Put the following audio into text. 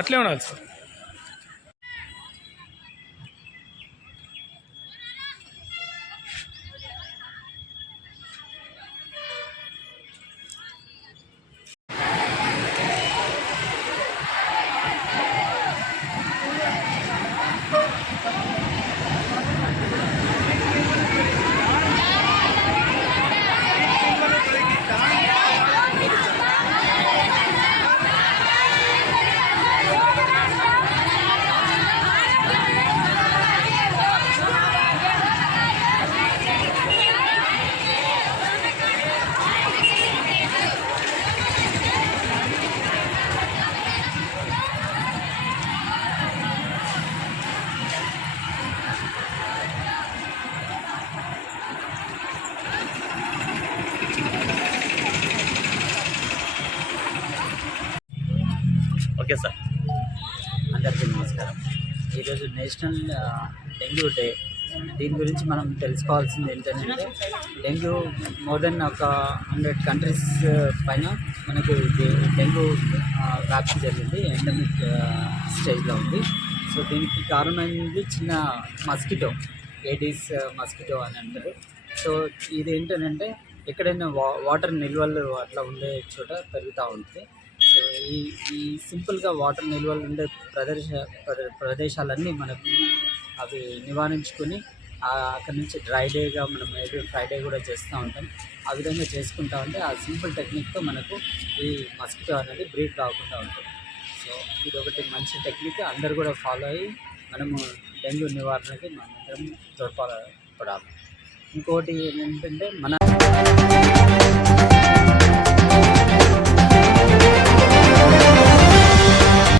అట్లే ఉండాలి sir. Okay sir. అందరికీ నమస్కారం. ఈరోజు నేషనల్ డెంగ్యూ డే. దీని గురించి మనం తెలుసుకోవాల్సింది ఏంటంటే, డెంగ్యూ మోర్ దెన్ ఒక 100 కంట్రీస్ పైన మనకు డెంగ్యూ వ్యాప్తి జరిగింది, ఎండమిక్ స్టేజ్లో ఉంది. సో దీనికి కారణమైనది చిన్న మస్కిటో, ఏడీస్ మస్కిటో అని అంటారు. సో ఇది ఏంటంటే ఎక్కడైనా వాటర్ నిల్వలు అట్లా ఉండే చోట పెరుగుతూ ఉంటుంది. సో ఈ సింపుల్గా వాటర్ నిల్వలు ఉండే ప్రదేశాలన్నీ మనకు అవి నివారించుకొని అక్కడి నుంచి డ్రై డేగా మనం ఎవ్రీ ఫ్రైడే కూడా చేస్తూ ఉంటాం. ఆ విధంగా చేసుకుంటా ఉంటే ఆ సింపుల్ టెక్నిక్తో మనకు ఈ మస్కిటో అనేది బ్రీడ్ రాకుండా ఉంటుంది. సో ఇది ఒకటి మంచి టెక్నిక్, అందరు కూడా ఫాలో అయ్యి మనము డెంగ్యూ నివారణకి మనందరం తోడ్పడాలి. ఇంకోటి ఏంటంటే మన